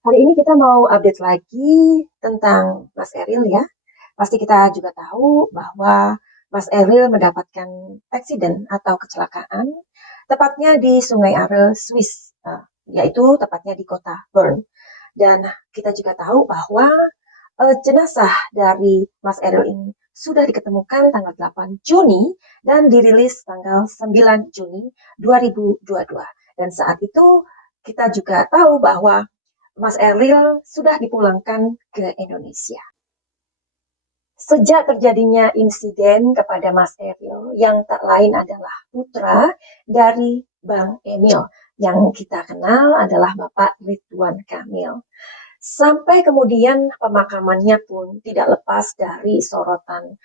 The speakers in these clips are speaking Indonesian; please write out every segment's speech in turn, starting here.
Hari ini kita mau update lagi tentang Mas Eril ya. Pasti kita juga tahu bahwa Mas Eril mendapatkan accident atau kecelakaan tepatnya di Sungai Are, Swiss, yaitu tepatnya di kota Bern. Dan kita juga tahu bahwa jenazah dari Mas Eril ini sudah diketemukan tanggal 8 Juni dan dirilis tanggal 9 Juni 2022. Dan saat itu kita juga tahu bahwa Mas Eril sudah dipulangkan ke Indonesia. Sejak terjadinya insiden kepada Mas Eril, yang tak lain adalah putra dari Bang Emil, yang kita kenal adalah Bapak Ridwan Kamil. Sampai kemudian pemakamannya pun tidak lepas dari sorotan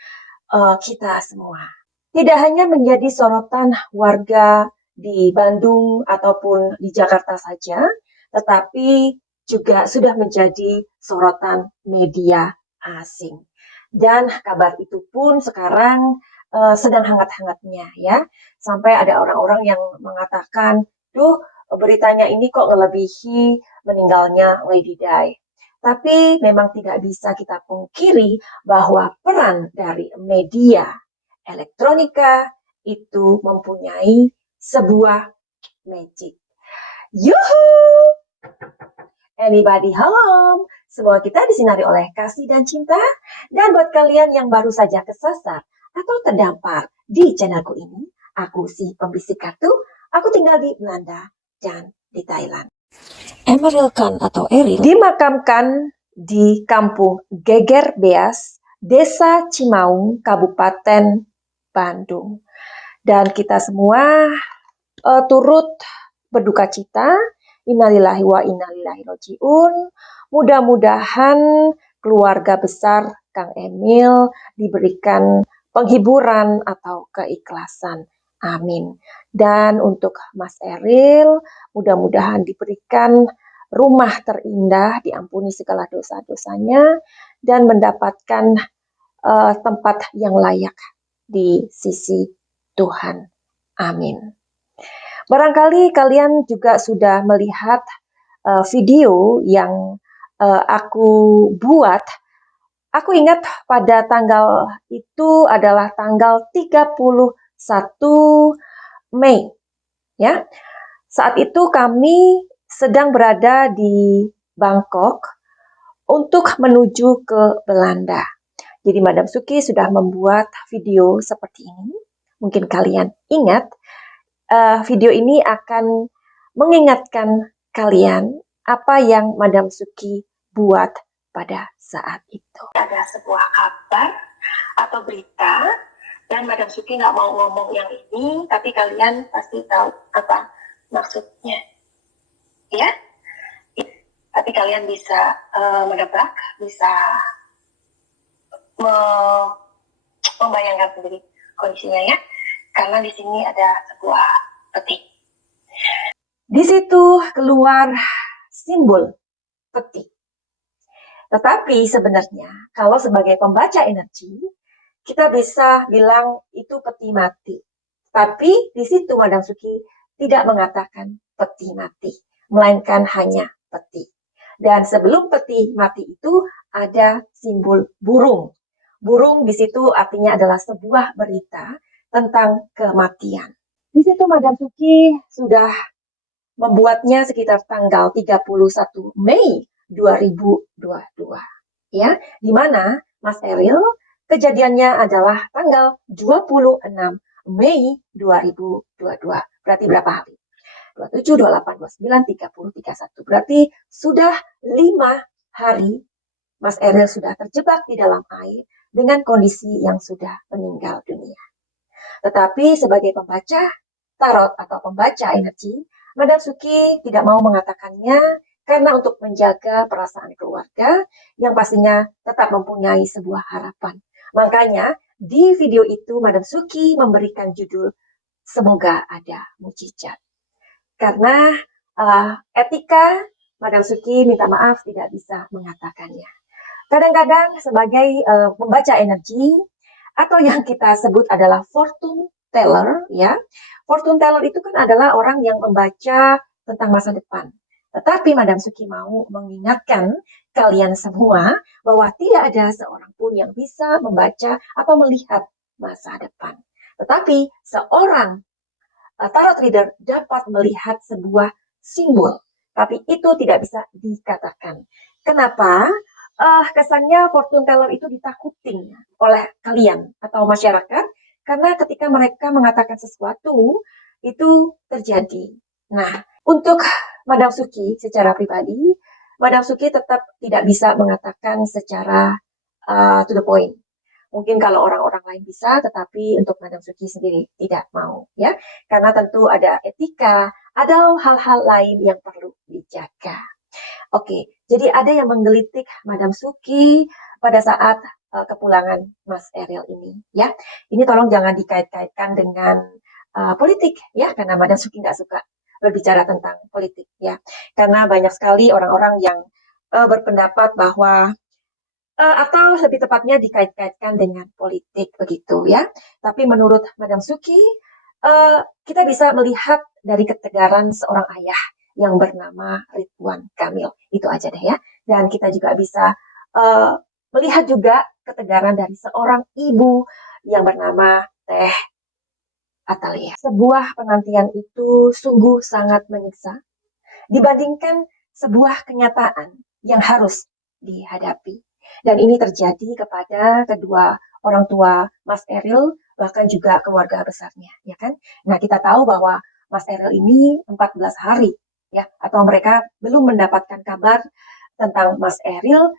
kita semua. Tidak hanya menjadi sorotan warga di Bandung ataupun di Jakarta saja, tetapi juga sudah menjadi sorotan media asing. Dan kabar itu pun sekarang sedang hangat-hangatnya ya. Sampai ada orang-orang yang mengatakan, duh beritanya ini kok ngelebihi meninggalnya Lady Di. Tapi memang tidak bisa kita pungkiri bahwa peran dari media elektronika itu mempunyai sebuah magic. Yuhu! Anybody home? Semua kita disinari oleh kasih dan cinta. Dan buat kalian yang baru saja kesasar atau terdampar di channelku ini, aku si pembisik kartu, aku tinggal di Belanda dan di Thailand. Emeril Khan atau Eril dimakamkan di kampung Geger Beas, Desa Cimaung, Kabupaten Bandung. Dan kita semua turut berduka cita. Innalillahi wa innalillahi roji'un. Mudah-mudahan keluarga besar Kang Emil diberikan penghiburan atau keikhlasan. Amin. Dan untuk Mas Eril, mudah-mudahan diberikan rumah terindah, diampuni segala dosa-dosanya, dan mendapatkan tempat yang layak di sisi Tuhan. Amin. Barangkali kalian juga sudah melihat video yang aku buat. Aku ingat pada tanggal itu adalah tanggal 31 Mei. Ya. Saat itu kami sedang berada di Bangkok untuk menuju ke Belanda. Jadi Madam Suki sudah membuat video seperti ini. Mungkin kalian ingat. Video ini akan mengingatkan kalian apa yang Madam Suki buat pada saat itu. Ada sebuah kabar atau berita, dan Madam Suki nggak mau ngomong yang ini, tapi kalian pasti tahu apa maksudnya. Ya? Tapi kalian bisa menebak, bisa membayangkan sendiri kondisinya ya. Karena di sini ada sebuah peti. Di situ keluar simbol peti. Tetapi sebenarnya kalau sebagai pembaca energi, kita bisa bilang itu peti mati. Tapi di situ Madam Suki tidak mengatakan peti mati, melainkan hanya peti. Dan sebelum peti mati itu ada simbol burung. Burung di situ artinya adalah sebuah berita tentang kematian. Di situ Madam Suki sudah membuatnya sekitar tanggal 31 Mei 2022. Ya, di mana Mas Eril kejadiannya adalah tanggal 26 Mei 2022. Berarti berapa hari? 27, 28, 29, 30, 31. Berarti sudah 5 hari Mas Eril sudah terjebak di dalam air dengan kondisi yang sudah meninggal dunia. Tetapi sebagai pembaca tarot atau pembaca energi, Madam Suki tidak mau mengatakannya karena untuk menjaga perasaan keluarga yang pastinya tetap mempunyai sebuah harapan. Makanya di video itu Madam Suki memberikan judul Semoga Ada Mujizat. Karena etika, Madam Suki minta maaf tidak bisa mengatakannya. Kadang-kadang sebagai pembaca energi, atau yang kita sebut adalah fortune teller ya. Fortune teller itu kan adalah orang yang membaca tentang masa depan. Tetapi Madam Suki mau mengingatkan kalian semua bahwa tidak ada seorang pun yang bisa membaca atau melihat masa depan. Tetapi seorang tarot reader dapat melihat sebuah simbol, tapi itu tidak bisa dikatakan. Kenapa? Kesannya fortune teller itu ditakutin oleh kalian atau masyarakat, karena ketika mereka mengatakan sesuatu, itu terjadi. Nah, untuk Madam Suki secara pribadi, Madam Suki tetap tidak bisa mengatakan secara to the point. Mungkin kalau orang-orang lain bisa, tetapi untuk Madam Suki sendiri tidak mau, ya. Karena tentu ada etika, ada hal-hal lain yang perlu dijaga. Oke, jadi ada yang menggelitik Madam Suki pada saat kepulangan Mas Eril ini, ya. Ini tolong jangan dikait-kaitkan dengan politik, ya, karena Madam Suki nggak suka berbicara tentang politik, ya. Karena banyak sekali orang-orang yang berpendapat bahwa atau lebih tepatnya dikait-kaitkan dengan politik begitu ya. Tapi menurut Madam Suki, kita bisa melihat dari ketegaran seorang ayah yang bernama Ridwan Kamil. Itu aja deh ya. Dan kita juga bisa melihat juga ketegaran dari seorang ibu yang bernama Teh Atalia. Sebuah penantian itu sungguh sangat menyiksa dibandingkan sebuah kenyataan yang harus dihadapi. Dan ini terjadi kepada kedua orang tua Mas Eril, bahkan juga keluarga besarnya, ya kan? Nah, kita tahu bahwa Mas Eril ini 14 hari, ya, atau mereka belum mendapatkan kabar tentang Mas Eril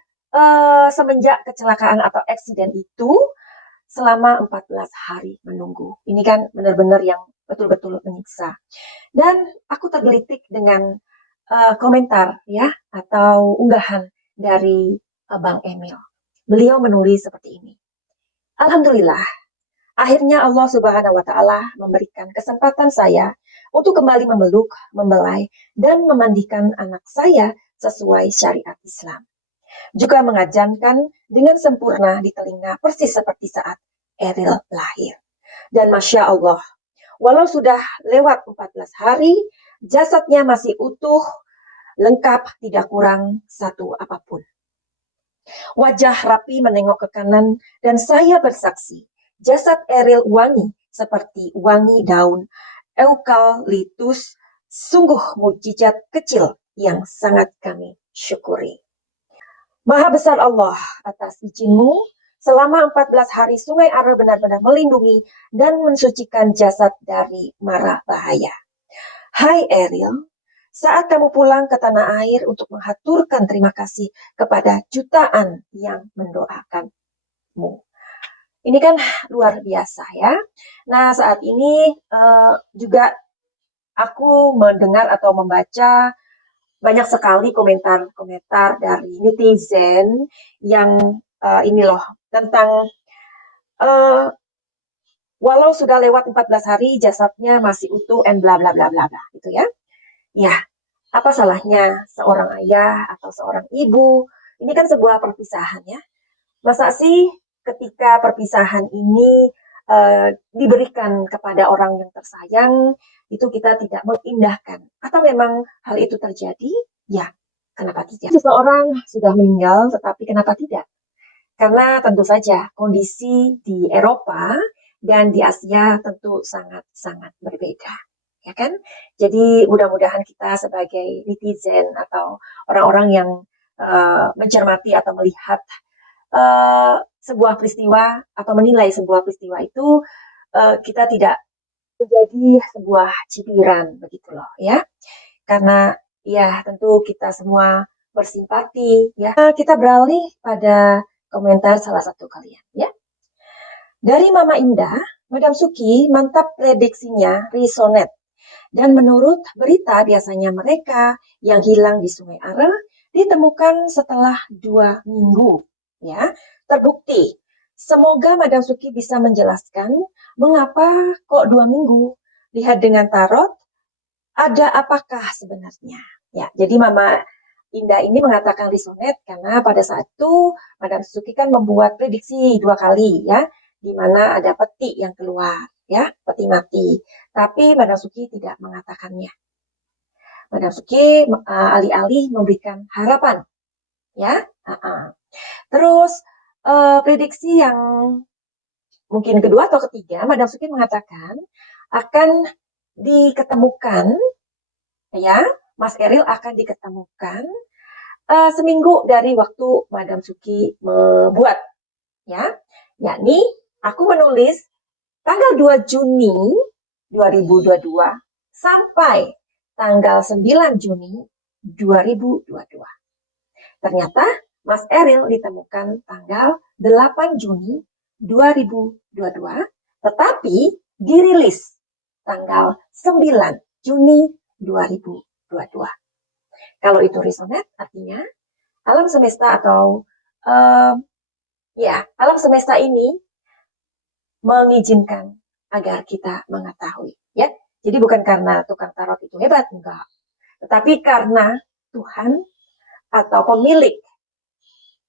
semenjak kecelakaan atau eksiden itu selama 14 hari menunggu. Ini kan benar-benar yang betul-betul menyiksa. Dan aku tergelitik dengan komentar ya atau unggahan dari Bang Emil. Beliau menulis seperti ini. Alhamdulillah, akhirnya Allah Subhanahu wa taala memberikan kesempatan saya untuk kembali memeluk, membelai dan memandikan anak saya sesuai syariat Islam. Juga mengajankan dengan sempurna di telinga persis seperti saat Eril lahir. Dan Masya Allah, walau sudah lewat 14 hari, jasadnya masih utuh, lengkap, tidak kurang satu apapun. Wajah rapi menengok ke kanan, dan saya bersaksi, jasad Eril wangi seperti wangi daun eukaliptus, sungguh mujizat kecil yang sangat kami syukuri. Maha besar Allah atas izin-Mu, selama 14 hari Sungai Are benar-benar melindungi dan mensucikan jasad dari mara bahaya. Hai Eril, saat kamu pulang ke tanah air untuk menghaturkan terima kasih kepada jutaan yang mendoakanmu. Ini kan luar biasa ya. Nah, saat ini juga aku mendengar atau membaca banyak sekali komentar-komentar dari netizen yang ini loh tentang walau sudah lewat 14 hari jasadnya masih utuh and bla bla bla bla bla gitu ya. Ya, apa salahnya seorang ayah atau seorang ibu? Ini kan sebuah perpisahan ya. Masa sih ketika perpisahan ini diberikan kepada orang yang tersayang, itu kita tidak mengindahkan. Atau memang hal itu terjadi? Ya, kenapa tidak? Seseorang sudah meninggal, tetapi kenapa tidak? Karena tentu saja kondisi di Eropa dan di Asia tentu sangat-sangat berbeda. Ya kan? Jadi mudah-mudahan kita sebagai netizen atau orang-orang yang mencermati atau melihat sebuah peristiwa atau menilai sebuah peristiwa itu kita tidak menjadi sebuah cibiran begitu loh ya. Karena ya tentu kita semua bersimpati ya. Kita beralih pada komentar salah satu kalian ya. Dari Mama Indah, Madam Suki mantap prediksinya resonate. Dan menurut berita biasanya mereka yang hilang di Sungai Are ditemukan setelah 2 minggu. Ya, terbukti. Semoga Madam Suki bisa menjelaskan mengapa kok 2 minggu. Lihat dengan tarot, ada apakah sebenarnya? Ya, jadi Mama Indah ini mengatakan resonate karena pada saat itu Madam Suki kan membuat prediksi 2 kali ya, di mana ada peti yang keluar ya, peti mati. Tapi Madam Suki tidak mengatakannya. Madam Suki alih-alih memberikan harapan, ya. Terus prediksi yang mungkin kedua atau ketiga, Madam Suki mengatakan akan diketemukan, ya, Mas Eril akan diketemukan seminggu dari waktu Madam Suki membuat, ya, yakni aku menulis tanggal 2 Juni 2022 sampai tanggal 9 Juni 2022. Ternyata Mas Eril ditemukan tanggal 8 Juni 2022, tetapi dirilis tanggal 9 Juni 2022. Kalau itu resonate, artinya alam semesta atau alam semesta ini mengizinkan agar kita mengetahui, ya. Jadi bukan karena tukang tarot itu hebat, enggak. Tetapi karena Tuhan atau pemilik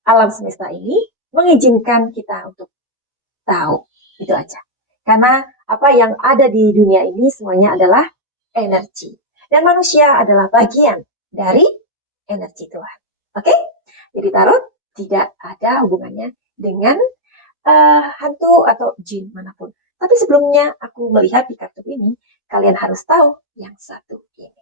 alam semesta ini mengizinkan kita untuk tahu. Itu aja. Karena apa yang ada di dunia ini semuanya adalah energi. Dan manusia adalah bagian dari energi Tuhan. Oke? Jadi tarot tidak ada hubungannya dengan hantu atau jin manapun. Tapi sebelumnya aku melihat di kartu ini, kalian harus tahu yang satu ini.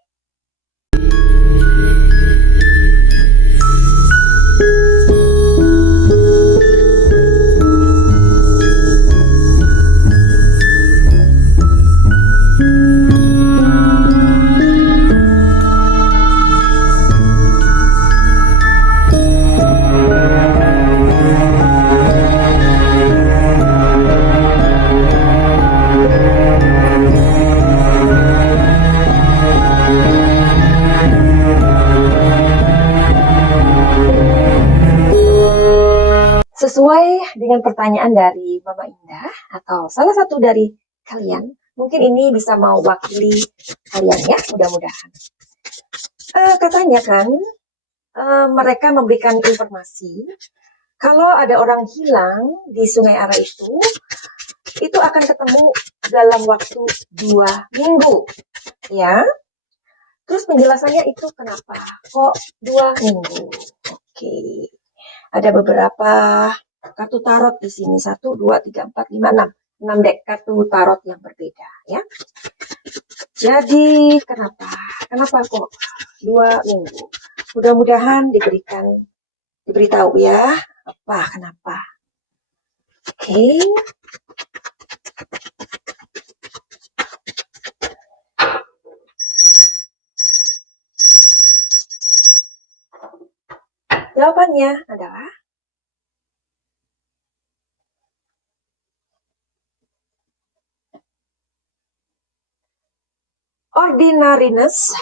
Sesuai dengan pertanyaan dari Mama Indah atau salah satu dari kalian, mungkin ini bisa mewakili kalian, ya, mudah-mudahan. Katanya kan mereka memberikan informasi kalau ada orang hilang di Sungai Ara itu akan ketemu dalam waktu 2 minggu, ya. Terus penjelasannya itu kenapa kok 2 minggu? Oke. Ada beberapa kartu tarot di sini. 1, 2, 3, 4, 5, 6. 6 dek kartu tarot yang berbeda, ya. Jadi kenapa? Kenapa kok 2 minggu? Mudah-mudahan diberitahu, ya. Kenapa? Oke. Jawabannya adalah ordinariness,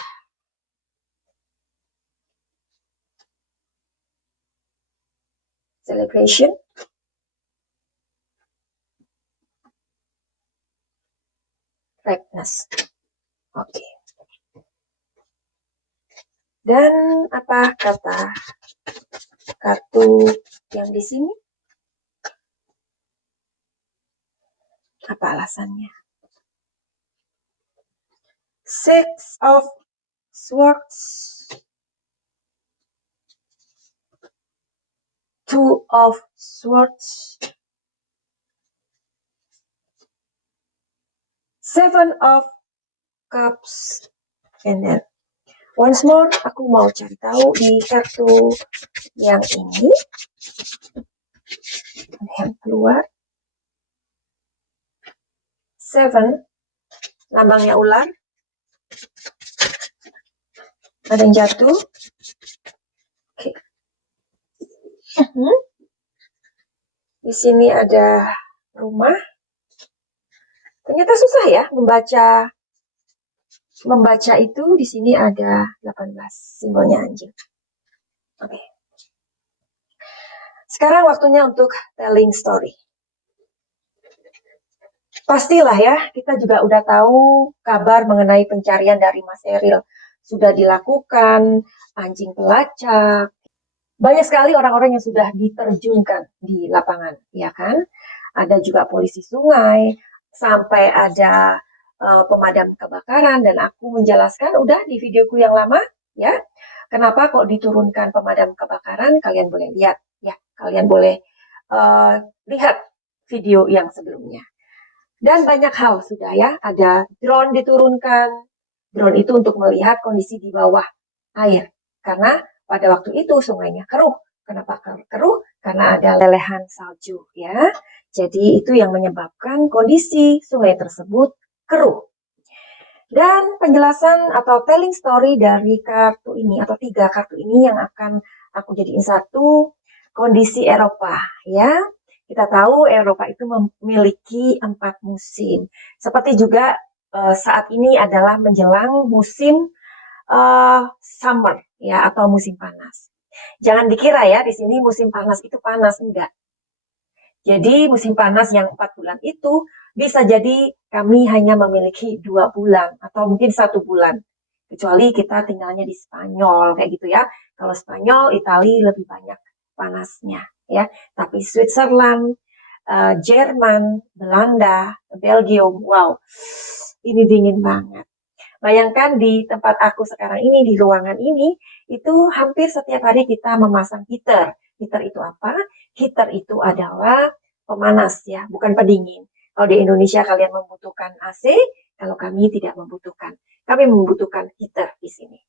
celebration, ripeness. Oke. Dan apa kata kartu yang di sini? Apa alasannya? Six of Swords, Two of Swords, Seven of Cups, and then once more, aku mau cari tahu di kartu yang ini. Yang keluar. 7, lambangnya ular. Ada yang jatuh. Oke. Di sini ada rumah. Ternyata susah ya membaca itu. Di sini ada 18, simbolnya anjing. Oke. Sekarang waktunya untuk telling story. Pastilah ya, kita juga udah tahu kabar mengenai pencarian dari Mas Eril. Sudah dilakukan, anjing pelacak. Banyak sekali orang-orang yang sudah diterjunkan di lapangan, ya kan? Ada juga polisi sungai, sampai ada pemadam kebakaran dan aku menjelaskan udah di videoku yang lama ya. Kenapa kok diturunkan pemadam kebakaran? Kalian boleh lihat ya. Kalian boleh lihat video yang sebelumnya. Dan banyak hal sudah ya. Ada drone diturunkan. Drone itu untuk melihat kondisi di bawah air. Karena pada waktu itu sungainya keruh. Kenapa keruh? Karena ada lelehan salju ya. Jadi itu yang menyebabkan kondisi sungai tersebut keruh. Dan penjelasan atau telling story dari kartu ini atau 3 kartu ini yang akan aku jadiin satu, kondisi Eropa ya. Kita tahu Eropa itu memiliki 4 musim. Seperti juga saat ini adalah menjelang musim summer ya atau musim panas. Jangan dikira ya di sini musim panas itu panas, enggak. Jadi musim panas yang 4 bulan itu bisa jadi kami hanya memiliki 2 bulan atau mungkin 1 bulan. Kecuali kita tinggalnya di Spanyol kayak gitu ya. Kalau Spanyol, Italia lebih banyak panasnya ya. Tapi Switzerland, Jerman, Belanda, Belgium, wow, ini dingin banget. Bayangkan di tempat aku sekarang ini, di ruangan ini, itu hampir setiap hari kita memasang heater. Heater itu apa? Heater itu adalah pemanas ya, bukan pendingin. Kalau di Indonesia kalian membutuhkan AC, kalau kami tidak membutuhkan. Kami membutuhkan heater di sini.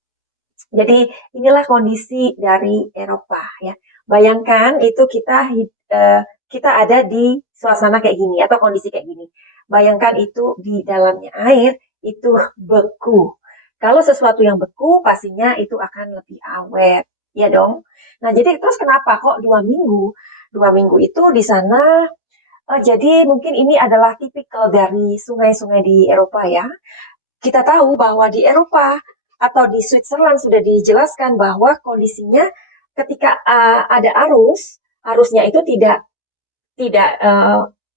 Jadi inilah kondisi dari Eropa ya. Bayangkan itu kita ada di suasana kayak gini atau kondisi kayak gini. Bayangkan itu di dalamnya air itu beku. Kalau sesuatu yang beku pastinya itu akan lebih awet, ya dong. Nah jadi terus kenapa kok 2 minggu? 2 minggu itu di sana. Jadi mungkin ini adalah tipikal dari sungai-sungai di Eropa ya. Kita tahu bahwa di Eropa atau di Switzerland sudah dijelaskan bahwa kondisinya ketika ada arusnya itu tidak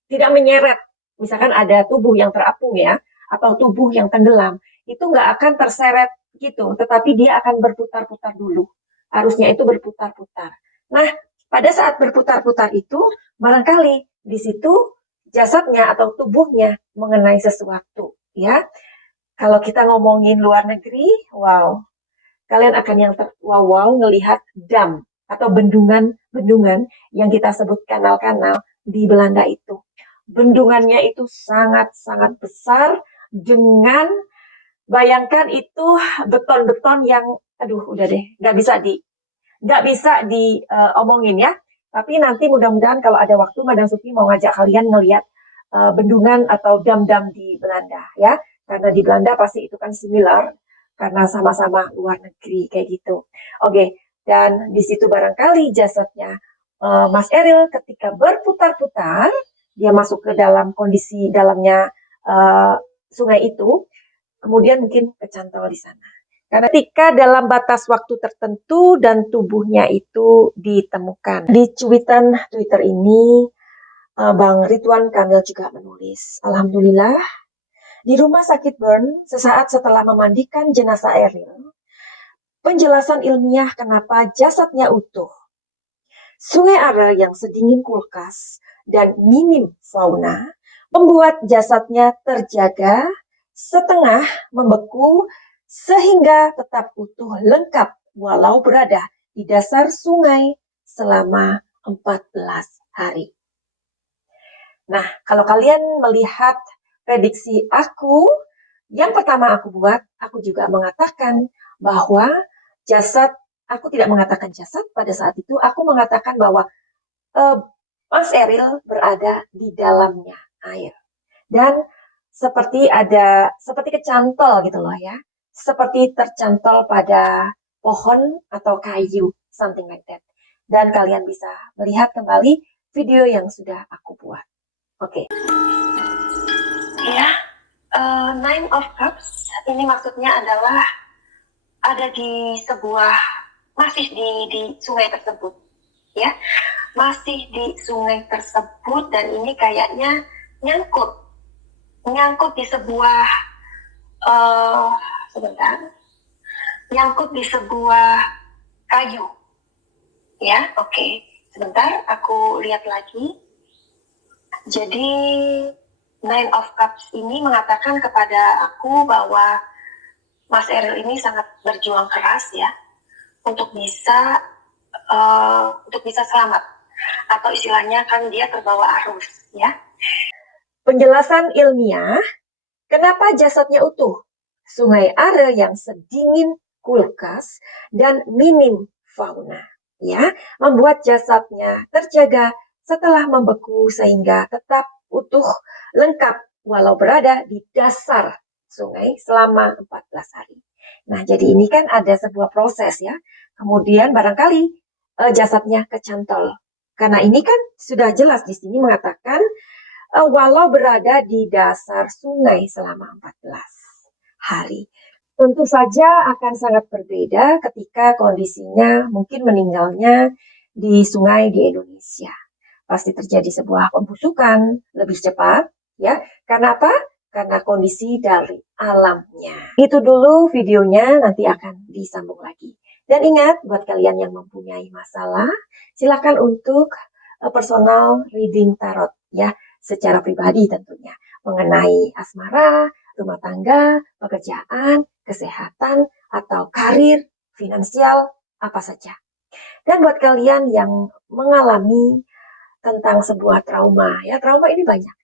menyeret. Misalkan ada tubuh yang terapung ya, atau tubuh yang tenggelam, itu nggak akan terseret gitu, tetapi dia akan berputar-putar dulu. Arusnya itu berputar-putar. Nah, pada saat berputar-putar itu, barangkali di situ jasadnya atau tubuhnya mengenai sesuatu, ya. Kalau kita ngomongin luar negeri, wow, kalian akan yang wow ngelihat dam atau bendungan yang kita sebut kanal-kanal di Belanda itu. Bendungannya itu sangat-sangat besar dengan bayangkan itu beton-beton yang aduh udah deh nggak bisa diomongin ya. Tapi nanti mudah-mudahan kalau ada waktu Madam Supi mau ngajak kalian ngelihat bendungan atau dam-dam di Belanda ya. Karena di Belanda pasti itu kan similar karena sama-sama luar negeri kayak gitu. Oke, dan di situ barangkali jasadnya Mas Eril ketika berputar-putar, dia masuk ke dalam kondisi dalamnya sungai itu, kemudian mungkin kecantol di sana. Karena ketika dalam batas waktu tertentu dan tubuhnya itu ditemukan. Di cuitan Twitter ini, Bang Ridwan Kamil juga menulis, Alhamdulillah, di rumah sakit Bern, sesaat setelah memandikan jenazah Eril, penjelasan ilmiah kenapa jasadnya utuh. Sungai Are yang sedingin kulkas dan minim fauna membuat jasadnya terjaga setengah membeku sehingga tetap utuh lengkap walau berada di dasar sungai selama 14 hari. Nah, kalau kalian melihat prediksi aku, yang pertama aku buat, aku juga mengatakan bahwa aku tidak mengatakan jasad pada saat itu, aku mengatakan bahwa Mas Eril berada di dalamnya air. Dan seperti kecantol gitu loh ya. Seperti tercantol pada pohon atau kayu, something like that. Dan kalian bisa melihat kembali video yang sudah aku buat. Oke. Ya, Nine of Cups ini maksudnya adalah ada di masih di sungai tersebut, ya, masih di sungai tersebut dan ini kayaknya nyangkut di sebuah nyangkut di sebuah kayu, ya, oke. Sebentar, aku lihat lagi. Jadi Nine of Cups ini mengatakan kepada aku bahwa Mas Eril ini sangat berjuang keras ya untuk bisa selamat, atau istilahnya kan dia terbawa arus ya. Penjelasan ilmiah, kenapa jasadnya utuh? Sungai Are yang sedingin kulkas dan minim fauna, ya, membuat jasadnya terjaga setelah membeku sehingga tetap utuh, lengkap walau berada di dasar sungai selama 14 hari. Nah, jadi ini kan ada sebuah proses ya. Kemudian barangkali jasadnya kecantol. Karena ini kan sudah jelas di sini mengatakan walau berada di dasar sungai selama 14 hari. Tentu saja akan sangat berbeda ketika kondisinya mungkin meninggalnya di sungai di Indonesia. Pasti terjadi sebuah pembusukan lebih cepat, ya. Karena apa? Karena kondisi dari alamnya. Itu dulu videonya, nanti akan disambung lagi. Dan ingat, buat kalian yang mempunyai masalah, silakan untuk personal reading tarot, ya, secara pribadi tentunya, mengenai asmara, rumah tangga, pekerjaan, kesehatan, atau karir, finansial, apa saja. Dan buat kalian yang mengalami tentang sebuah trauma, ya, trauma ini banyak,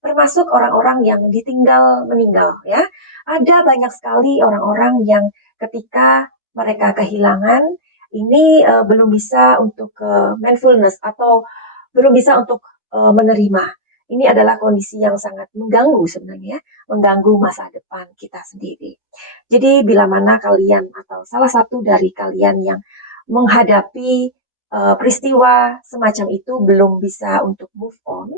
termasuk orang-orang yang ditinggal meninggal, ya. Ada banyak sekali orang-orang yang ketika mereka kehilangan, ini belum bisa untuk mindfulness atau belum bisa untuk menerima. Ini adalah kondisi yang sangat mengganggu sebenarnya, mengganggu masa depan kita sendiri. Jadi bila mana kalian atau salah satu dari kalian yang menghadapi peristiwa semacam itu belum bisa untuk move on,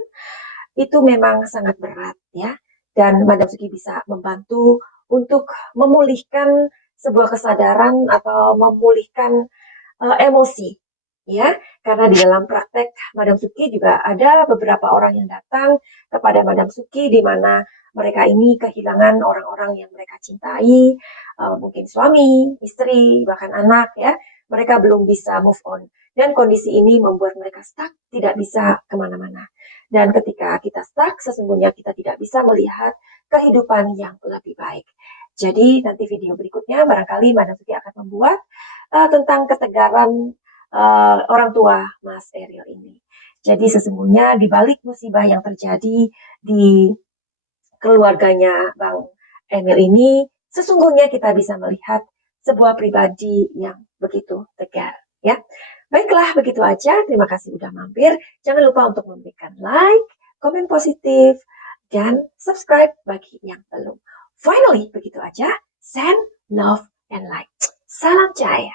itu memang sangat berat ya. Dan Madam Suki bisa membantu untuk memulihkan sebuah kesadaran atau memulihkan emosi ya. Karena di dalam praktek Madam Suki juga ada beberapa orang yang datang kepada Madam Suki di mana mereka ini kehilangan orang-orang yang mereka cintai, mungkin suami, istri, bahkan anak ya. Mereka belum bisa move on. Dan kondisi ini membuat mereka stuck, tidak bisa kemana-mana. Dan ketika kita stuck, sesungguhnya kita tidak bisa melihat kehidupan yang lebih baik. Jadi nanti video berikutnya barangkali Madam Suki akan membuat tentang ketegaran orang tua Mas Eril ini. Jadi sesungguhnya di balik musibah yang terjadi di keluarganya Bang Emil ini, sesungguhnya kita bisa melihat sebuah pribadi yang begitu tegar, ya. Baiklah, begitu aja. Terima kasih sudah mampir. Jangan lupa untuk memberikan like, komen positif, dan subscribe bagi yang belum. Finally, begitu aja. Send love and light. Salam cahaya.